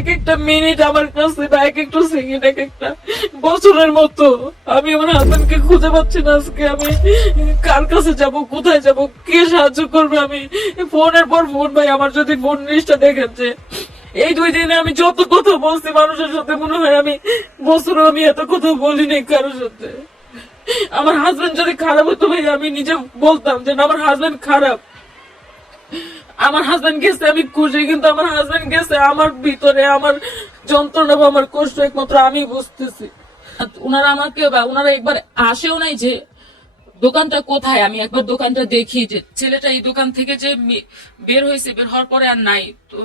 এক একটা মিনিট আমার কাছে বা এক একটা সেকেন্ড এক একটা বছরের মতো। আমি আমার হাজবেন্ডকে খুঁজে পাচ্ছি না আজকে। আমি কার কাছে যাব কোথায় যাব কে সাহায্য করবে? আমি ফোনের পর ফোন ভাই আমার যদি ফোন লিস্টটা দেখেছে এই দুই দিনে আমি যত কথা বলছি মানুষের সাথে মনে হয় আমি বছরও আমি এত কথা বলিনি কারোর সাথে। আমার হাজবেন্ড যদি খারাপ হতো ভাই আমি নিজে বলতাম যে না, আমার হাজবেন্ড খারাপ। আমার হাজবেন্ড গেছে, আমি খুশি, কিন্তু আমার হাজবেন্ড গেছে, আমার ভিতরে আমার যন্ত্রণা বা আমার কষ্ট একমাত্র আমি বুঝতেছি। ওনারা আমাকে বা ওনারা একবার আসেও নাই যে দোকানটা কোথায়, আমি একবার দোকানটা দেখি যে ছেলেটা এই দোকান থেকে যে বের হয়েছে, বের হওয়ার পরে আর নাই। তো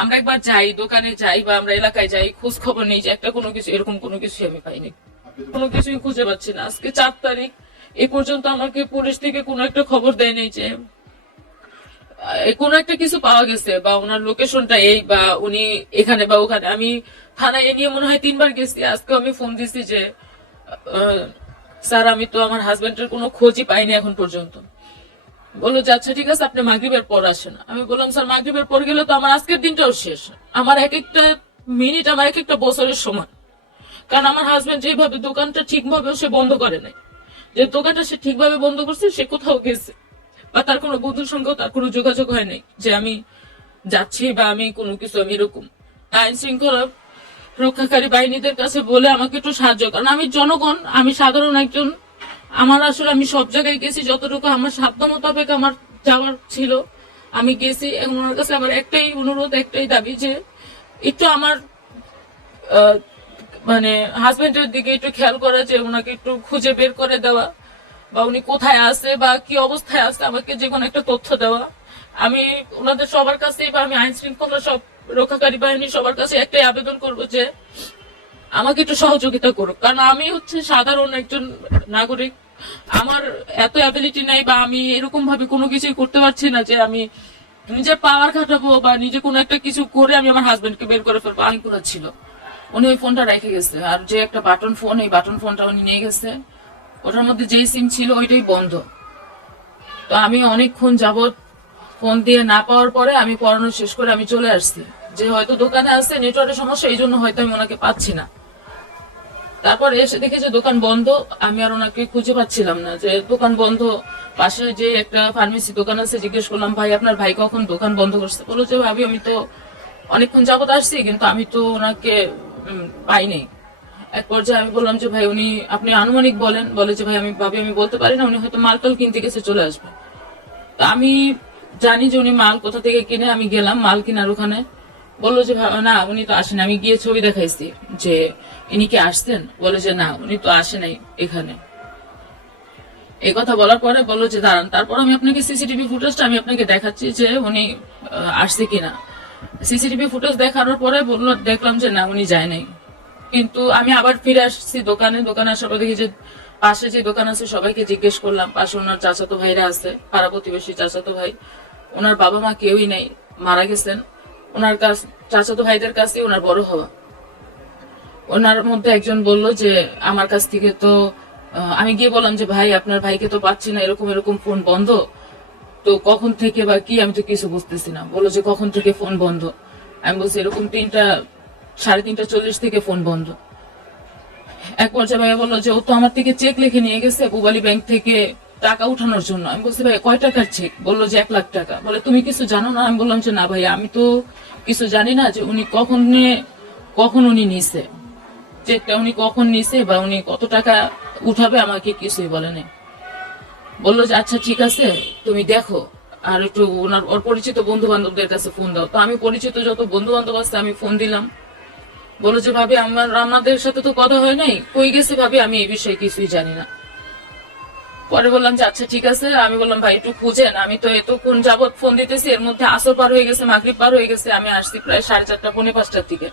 আমরা একবার যাই, দোকানে যাই বা আমরা এলাকায় যাই খোঁজ খবর নেই যে একটা কোনো কিছু, এরকম কোনো কিছু আমি পাইনি। কোনো কিছুই খুঁজে পাচ্ছি না। আজকে চার তারিখ, এ পর্যন্ত আমাকে পুলিশ থেকে কোনো একটা খবর দেয় নাই যে কোনো একটা কিছু পাওয়া গেছে বা ওনার লোকেশনটা এই বা উনি এখানে বা ওখানে। আমি থানায় এ নিয়ে মনে হয় তিনবার গেছি। আজকে আমি ফোন দিছি যে স্যার, আমি তো আমার হাজবেন্ডের কোনো খোঁজই পাইনি এখন পর্যন্ত। বলল যে আচ্ছা ঠিক আছে, আপনি মাগরিবের পর আসেন। আমি বললাম, স্যার, মাগরিবের পর গেলে তো আমার আজকের দিনটাও শেষ। আমার এক একটা মিনিট আমার এক একটা বছরের সময় কারণ আমার হাজবেন্ড যেভাবে দোকানটা ঠিকভাবে সে বন্ধ করে নাই। যে দোকানটা সে ঠিকভাবে বন্ধ করছে, সে কোথাও গেছে। বা তার কোনো বন্ধুর সঙ্গেও তার কোনো যোগাযোগ হয় নাই যে আমি যাচ্ছি বা আমি কোনো কিছু, আমি এরকম। আইন শৃঙ্খলা রক্ষাকারী বাহিনীদের কাছে বলে আমাকে একটু সাহায্য কারণ আমি জনগণ, আমি সাধারণ একজন। আমার আসলে আমি সব জায়গায় গেছি, যতটুকু আমার সাধ্য মোতাবেক আমার যাওয়ার ছিল, আমি গেছি। ওনার কাছে আমার একটাই অনুরোধ, একটাই দাবি যে একটু আমার মানে হাজবেন্ডের দিকে একটু খেয়াল করা, যে ওনাকে একটু খুঁজে বের করে দেওয়া। বা উনি কোথায় আছে বা কি অবস্থায় আছে, আমাকে যে কোনো একটা তথ্য দেওয়া। আমি ওনাদের সবার কাছে বা আমি আইন শৃঙ্খলা সব রক্ষাকারী বাহিনী সবার কাছে একটাই আবেদন করব যে আমাকে একটু সহযোগিতা করুক। কারণ আমি হচ্ছে সাধারণ একজন নাগরিক। আমার এত অ্যাবিলিটি নাই বা আমি এরকম ভাবে কোনো কিছুই করতে পারছি না যে আমি নিজে পাওয়ার খাটাবো বা নিজে কোনো একটা কিছু করে আমি আমার হাজবেন্ডকে বের করে ফেলব। আইনগুলো ছিল। উনি ওই ফোনটা রেখে গেছে। আর যে একটা বাটন ফোন এই বাটন ফোনটা উনি নিয়ে গেছে। ওটার মধ্যে যেই সিম ছিল ওইটাই বন্ধ। তো আমি অনেকক্ষণ যাবত ফোন দিয়ে না পাওয়ার পরে আমি পড়ানো শেষ করে আমি চলে আসছি। যে হয়তো দোকানে আসছে, নেটওয়ার্কের সমস্যা, এই জন্য হয়তো আমি ওনাকে পাচ্ছি না। তারপর এসে দেখে যে দোকান বন্ধ, আমি আর ওনাকে খুঁজে পাচ্ছিলাম না। যে দোকান বন্ধ, পাশে যে একটা ফার্মেসি দোকান আছে, জিজ্ঞেস করলাম, ভাই, আপনার ভাই কখন দোকান বন্ধ করছে? বলো যে, ভাবি, আমি তো অনেকক্ষণ যাবত আসছি, কিন্তু আমি তো ওনাকে পাইনি। এক পর্যায়ে আমি বললাম যে, ভাই, উনি, আপনি আনুমানিক বলেন, বলে যে, ভাই, আমি ভাবি, আমি বলতে পারি না, উনি হয়তো মালটাল কিনতে গেছে, চলে আসবে। তো আমি জানি যে, উনি মাল কোথা থেকে কিনে, আমি গেলাম মাল কেনার ওখানে। বলল যে না, উনি তো আসেন, আমি গিয়ে ছবি দেখাইছি যে, ইনি কি আসতেন বলে যে, না, উনি তো আসে নাই এখানে। এই কথা বলার পরে বলল যে, দাঁড়ান, তারপর আমি আপনাকে সিসিটিভি ফুটেজটা আমি আপনাকে দেখাচ্ছি যে, উনি আসছে কিনা। সিসিটিভি ফুটেজ দেখানোর পরে বলল, দেখলাম যে, না, উনি যায় নাই। কিন্তু আমি আবার ফিরে আসছি দোকানে। দোকানে আসার পর দেখি যে পাশে যে দোকান আছে, সবাইকে জিজ্ঞেস করলাম, পাশে ওনার চাচাতো ভাইরা আছে, পাড়া প্রতিবেশী চাচাতো ভাই। ওনার বাবা মা কেউই নেই, মারা গেছেন। ওনার কাছ, চাচাতো ভাইদের কাছে ওনার বড় হওয়া। ওনার মধ্যে একজন বলল যে, আমার কাছ থেকে তো আমি গিয়ে বললাম যে, ভাই, আপনার ভাইকে তো পাচ্ছি না, এরকম এরকম ফোন বন্ধ। তো কখন থেকে বা কি, আমি তো কিছু বুঝতেছি না। বলল যে, কখন থেকে ফোন বন্ধ? আমি বলছি, এরকম তিনটা সাড়ে তিনটা চল্লিশ থেকে ফোন বন্ধ। এক পর্যায়ে ভাইয়া বলল যে, ও তো আমার থেকে চেক লিখে নিয়ে গেছে পুবালি ব্যাংক থেকে টাকা উঠানোর জন্য। আমি বলছি ভাই কয় টাকার চেক বলল যে, এক লাখ টাকা। বলে, তুমি কিছু জানো না? আমি বললাম যে, না ভাই আমি তো কিছু জানি না যে উনি কখন নিয়ে, কখন উনি নিছে। চেকটা উনি কখন নিছে বা উনি কত টাকা উঠাবে আমাকে কিছুই বলে নাই। বলল যে আচ্ছা ঠিক আছে, তুমি দেখো। আর একটু ওনার ওর পরিচিত বন্ধু বান্ধবদের কাছে ফোন দাও। তো আমি পরিচিত যত বন্ধু বান্ধব আছে, আমি ফোন দিলাম। বলো যে ভাবি, আমার আমাদের সাথে তো কথা হয় নাই। কই গেছে ভাবি? আমি এই বিষয়ে কিছুই জানি না। পরে বললাম যে আচ্ছা ঠিক আছে। আমি বললাম, ভাই, একটু খুঁজেন। আমি তো এতক্ষণ যাবত ফোন দিতেছি, এর মধ্যে আসর পার হয়ে গেছে, মাগরিব পার হয়ে গেছে। আমি আসছি প্রায় সাড়ে চারটা, পৌনে পাঁচটার দিকে।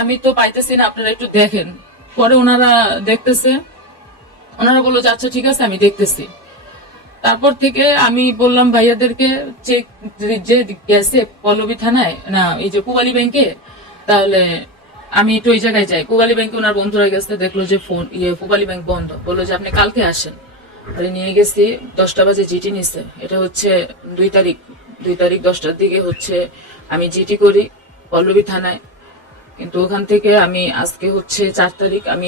আমি তো পাইতেছি না, আপনারা একটু দেখেন। পরে ওনারা দেখতেছে। ওনারা বলল যে আচ্ছা ঠিক আছে, আমি দেখতেছি। তারপর থেকে আমি বললাম, ভাইয়াদেরকে চেক যে গেছে পল্লবী থানায়, না, এই যে পুবালি ব্যাংকে তাহলে আমি একটু ওই জায়গায় যাই। পুবালি ব্যাংকে ওনার বন্ধুরা গেছে, দেখল যে ফোন ইয়ে পুবালি ব্যাংক বন্ধ। বলল যে, আপনি কালকে আসেন। তাহলে নিয়ে গেছি, দশটা বাজে জিটি নিছে। এটা হচ্ছে দুই তারিখ দুই তারিখ দশটার দিকে হচ্ছে আমি জিটি করি, পল্লবী থানায়। কিন্তু ওখান থেকে আমি আজকে হচ্ছে চার তারিখ আমি